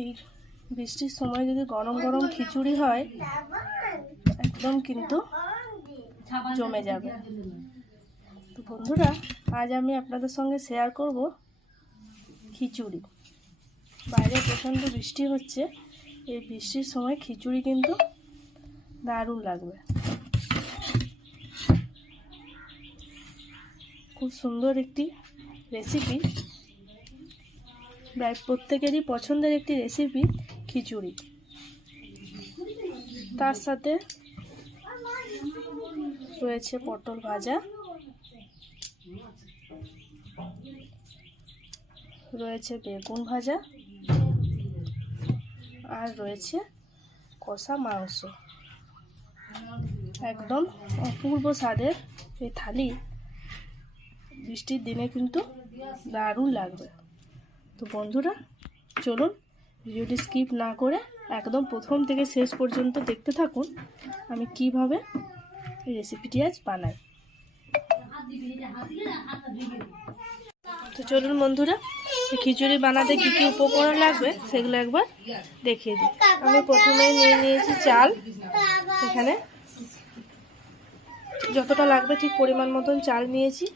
এই বৃষ্টির সময় যদি গরম গরম খিচুড়ি হয় একদম কিন্তু জমে যাবে। তো বন্ধুরা, আজ আমি আপনাদের সঙ্গে শেয়ার করব খিচুড়ি। বাইরে প্রচণ্ড বৃষ্টি হচ্ছে, এই বৃষ্টির সময় খিচুড়ি কিন্তু দারুণ লাগবে। খুব সুন্দর একটি রেসিপি, প্রায় প্রত্যেকেরই পছন্দের একটি রেসিপি খিচুড়ি। তার সাথে রয়েছে পটল ভাজা, রয়েছে বেগুন ভাজা, আর রয়েছে কষা মাংস। একদম অপূর্ব স্বাদের এই থালি বৃষ্টির দিনে কিন্তু দারুণ লাগবে। তো বন্ধুরা, চলুন ভিডিওটি স্কিপ না করে একদম প্রথম থেকে শেষ পর্যন্ত দেখতে থাকুন আমি কিভাবে এই রেসিপিটি আজ বানাই। তো চলুন বন্ধুরা, এই খিচুড়ি বানাতে কী কী উপকরণ লাগবে সেগুলো একবার দেখিয়ে দিই। আমি প্রথমে নিয়ে নিয়েছি চাল। এখানে যতটা লাগবে ঠিক পরিমাণ মতন চাল নিয়েছি।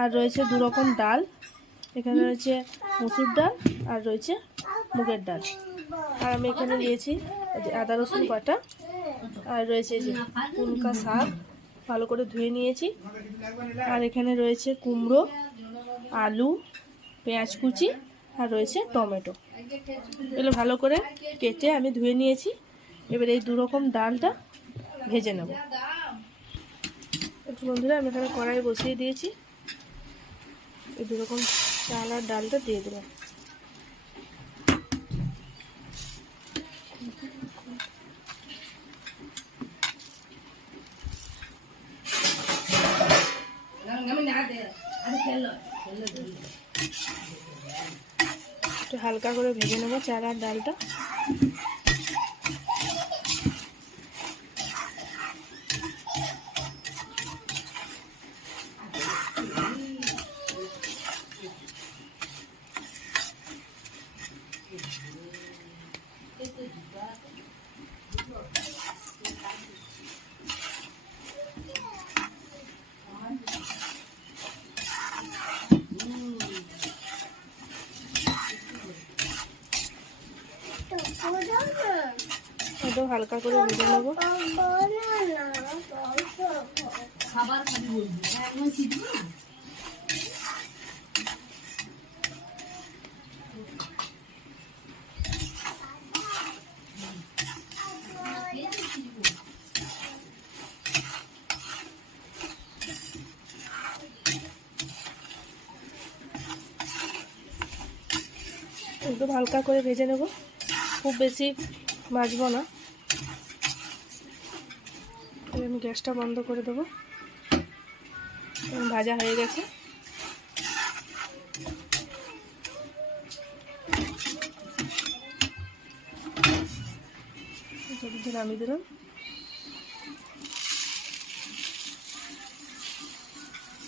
আর রয়েছে দু রকম ডাল, এখানে রয়েছে মসুর ডাল আর রয়েছে মুগের ডাল। আর আমি এখানে নিয়েছি আদা রসুন বাটা, আর রয়েছে যে পুনকা শাক ভালো করে ধুয়ে নিয়েছি। আর এখানে রয়েছে কুমড়ো, আলু, পেঁয়াজ কুচি, আর রয়েছে টমেটো। এগুলো ভালো করে কেটে আমি ধুয়ে নিয়েছি। এবার এই দু রকম ডালটা ভেজে নেব। একটু বন্ধুরা, আমি এখানে কড়াই বসিয়ে দিয়েছি। এই দু রকম চাল আর ডালটা দিয়ে দেবো। একটু হালকা করে ভেজে নেবো চাল আর ডালটা। এটাও হালকা করে ভেজে নেবো। একদম হালকা করে ভেজে নেব, খুব বেশি ভাজবো না। আমি গ্যাসটা বন্ধ করে দেবো। ভাজা হয়ে গেছে। নামিয়ে দিলাম।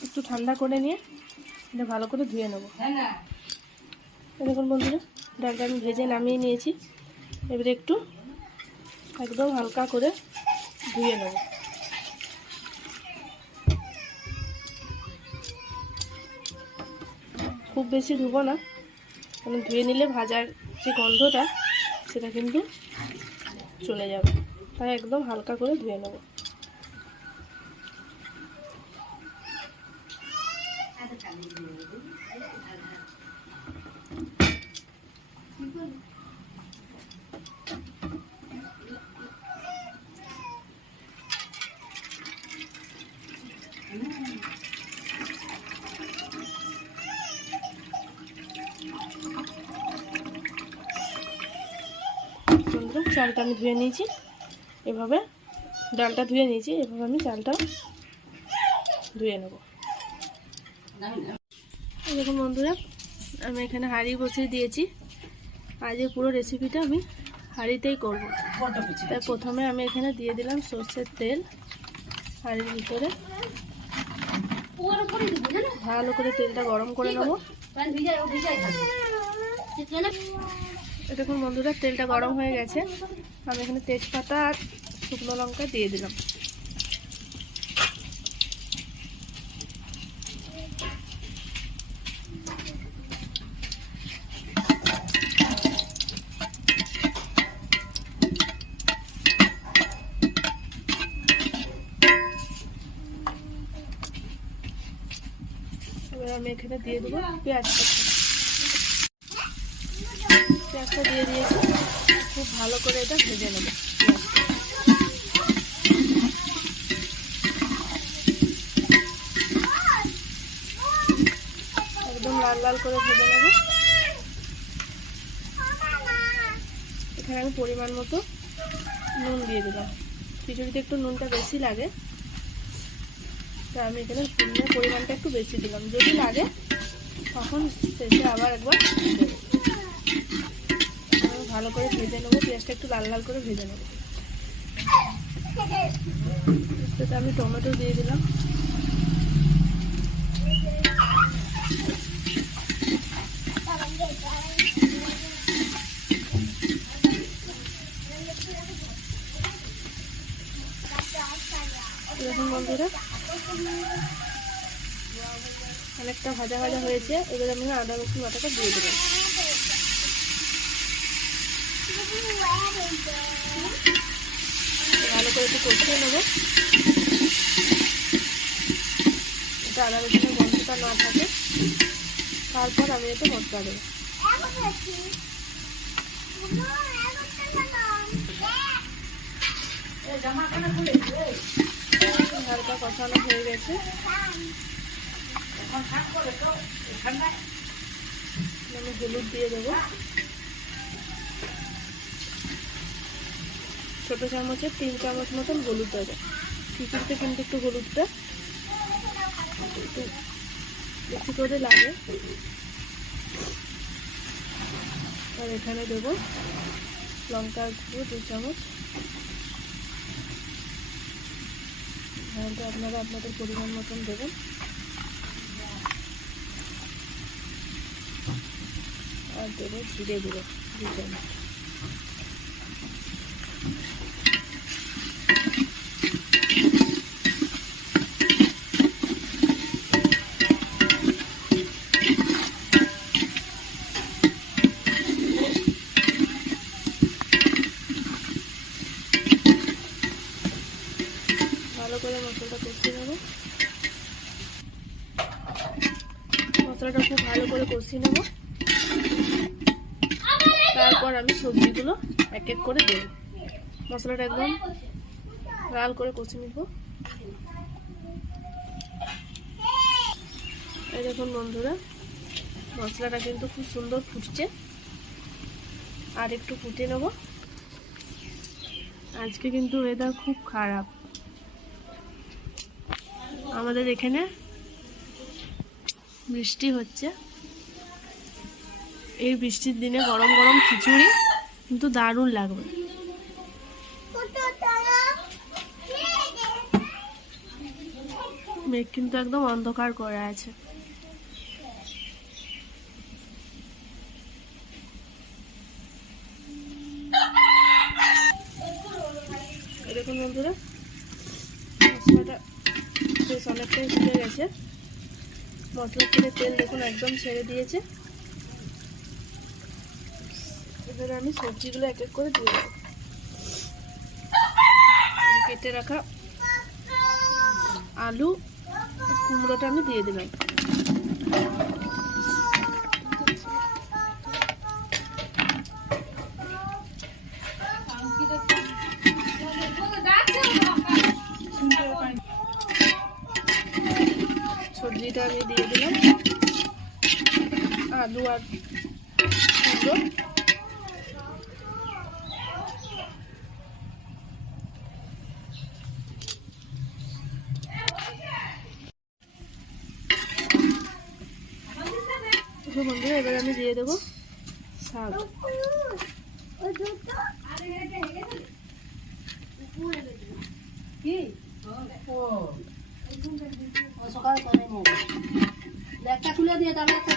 একটু ঠান্ডা করে নিয়ে এটা ভালো করে ধুয়ে নেব। দেখুন বন্ধুরা, ডালটা আমি ভেজে নামিয়ে নিয়েছি। এবারে একটু একদম হালকা করে ধুয়ে নেব। খুব বেশি ধুবো না, কারণ ধুয়ে নিলে ভাজার যে গন্ধটা সেটা কিন্তু চলে যাবে, তাই একদম হালকা করে ধুয়ে নেব। চালটা আমি ধুয়ে নিয়েছি, এভাবে ডালটা ধুয়ে নিয়েছি, এভাবে আমি চালটা ধুয়ে নেব। দেখুন বন্ধুরা, আমি এখানে হাঁড়ি বসিয়ে দিয়েছি। আজকে পুরো রেসিপিটা আমি হাঁড়িতেই করব। তাই প্রথমে আমি এখানে দিয়ে দিলাম সর্ষের তেল হাঁড়ির ভিতরে। ভালো করে তেলটা গরম করে নেব। দেখুন বন্ধুরা, তেলটা গরম হয়ে গেছে। আমি এখানে তেজপাতা আর শুকনো লঙ্কা দিয়ে দিলাম। এবার আমি এখানে দিয়ে দেবো পেঁয়াজটা। পেঁয়াজটা দিয়ে দিয়েছি, খুব ভালো করে এটা ভেজে নেব। একদম লাল লাল করে ভেজে নেব। এখানে আমি পরিমাণ মতো নুন দিয়ে দিলাম। খিচুড়িতে একটু নুনটা বেশি লাগে, তা আমি এখানে নুনের পরিমাণটা একটু বেশি দিলাম। যদি লাগে তখন শেষে আবার একবার দেবো। ভালো করে ভেজে নেবো, পেঁয়াজটা একটু লাল লাল করে ভেজে নেবো। সেটা আমি টমেটো দিয়ে দিলাম। দেখুন বন্ধুরা, অনেকটা ভাজা ভাজা হয়েছে। এবার আমি আদা রসুন বাটাটা দিয়ে দেবো। ভালো করে একটু কষিয়ে নেবো, এটা আদা রসুনের গন্ধটা না থাকে। তারপর আমি এতে মশলা দেবো। হালকা কষানো হয়ে গেছে। আমি হলুদ দিয়ে দেবো। ছোটো চামচের 3 চামচ মতন হলুদ দেবো। খিচুড়িতে কিন্তু একটু হলুদটা একটু বেশি করে লাগে। আর এখানে দেবো লঙ্কার গুঁড়ো 2 চামচ। আপনারা আপনাদের পরিমাণ মতন দেবেন। আর দেবো জিরে গুঁড়ো 2 চামচ। ভালো করে মশলাটা কষিয়ে নেব। মশলাটা খুব ভালো করে কষিয়ে নেব। তারপর আমি সবজিগুলো এক এক করে দেব। মশলাটা একদম লাল করে কষিয়ে নেব। এই দেখুন বন্ধুরা, মশলাটা কিন্তু খুব সুন্দর ফুটছে। আর একটু ফুটে নেব। আজকে কিন্তু ওয়েদার খুব খারাপ। আমাদের এখানে বৃষ্টি হচ্ছে। এই বৃষ্টির দিনে গরম গরম খিচুড়ি কিন্তু দারুণ লাগবে। মেঘ কিন্তু একদম অন্ধকার করে আছে। দেখুন বন্ধুরা, মশলাটা বেশ অনেকটাই ফুটে গেছে। মশলা থেকে তেল দেখুন একদম ছেড়ে দিয়েছে। এবার আমি সবজিগুলো এক এক করে দিয়ে দেবো। কেটে রাখা আলু, কুমড়োটা আমি দিয়ে দিলাম। সবজিটা আমি দিয়ে দিলাম, আলু আর কুমড়ো। বন্ধুরা, এবার আমি দিয়ে দেবো শাক। সকালে করে নেব, একটা খুলে দিয়ে তাহলে একটা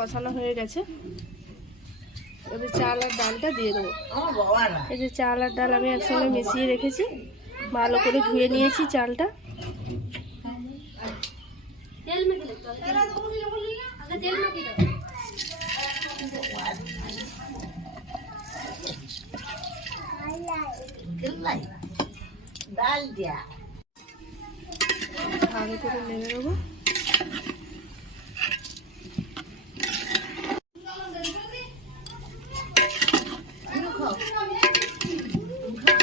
কষানো হয়ে গেছে। এবার চাল আর ডালটা দিয়ে দেবো। এই যে চাল আর ডাল আমি একসঙ্গে মিশিয়ে রেখেছি, ভালো করে ধুয়ে নিয়েছি চালটা। ভালো করে নেড়ে নেবো।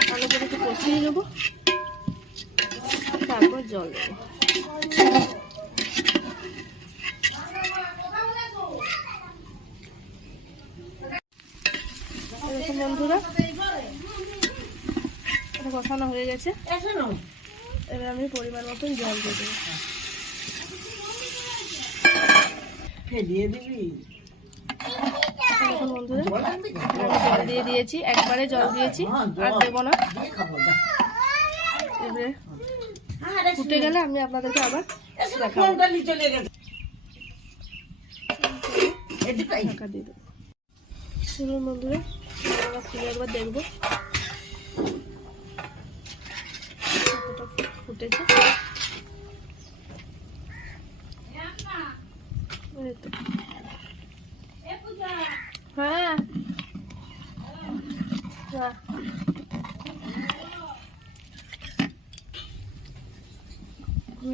ভালো করে একটু কষিয়ে নেবো, তারপর জল দেবো। এরকম বন্ধুরা এটা কষানো হয়ে গেছে। এবার আমি পরিমাণ মতন জল দিয়ে দেবো। এখন বন্ধুরা আমি জল দিয়ে দিয়েছি, একবারে জল দিয়েছি, আর দেবো না। এবারে ফুটে গেলে আমি আপনাদেরকে আবার দেখাবো। ঢাকা দিয়ে দেবো। শুনুন বন্ধুরা, আমরা খুলে একবার দেখবো কতটা ফুটেছে। এই তো। হ্যাঁ বাহ।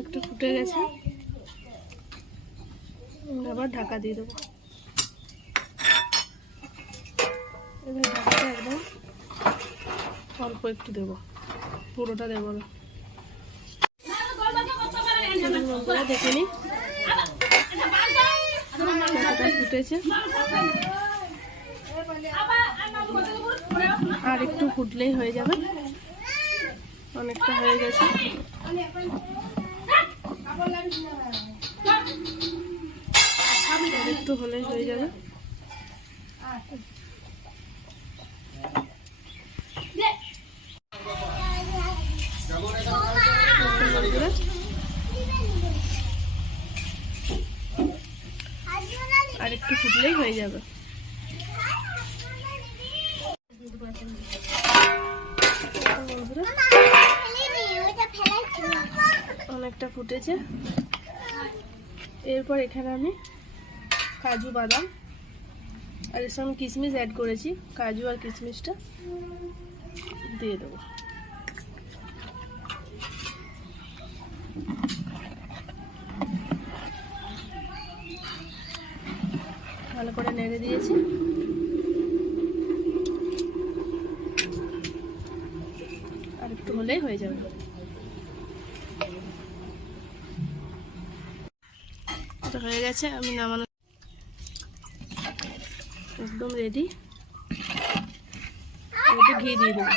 একটু ফুটে গেছে, আবার ঢাকা দিয়ে দেবো। এবার ঢাকাটা একদম অল্প একটু দেবো, পুরোটা দেবো না। দেখে নি কতটা ফুটেছে। আর একটু ফুটলেই হয়ে যাবে, অনেকটা হয়ে গেছে। একটু হলেই হয়ে যাবে। আর একটু ফুটলেই হয়ে যাবে। অনেকটা ফুটেছে। এরপর এখানে আমি কাজু বাদাম আর এর সঙ্গে কিশমিশ অ্যাড করেছি, কাজু আর কিশমিশটা দিয়ে দেবো। ভালো করে নেড়ে দিয়েছি। আর একটু হলেই হয়ে যাবে। এটা হয়ে গেছে, আমি নামানো একদম রেডি। একটু ঘি দিয়ে দেবো।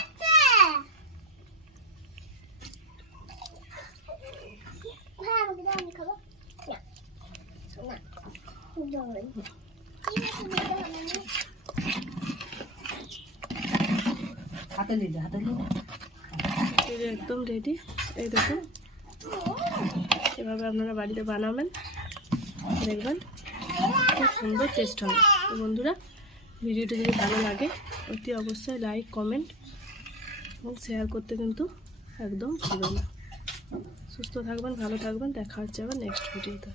একদম রেডি। এই দেখুন, এভাবে আপনারা বাড়িতে বানাবেন, দেখবেন খুব সুন্দর টেস্ট হবে। তো বন্ধুরা, ভিডিওটি যদি ভালো লাগে অতি অবশ্যই লাইক, কমেন্ট এবং শেয়ার করতে কিন্তু একদম ভুলবেন না। সুস্থ থাকবেন, ভালো থাকবেন, দেখা হচ্ছে আবার নেক্সট ভিডিওতে।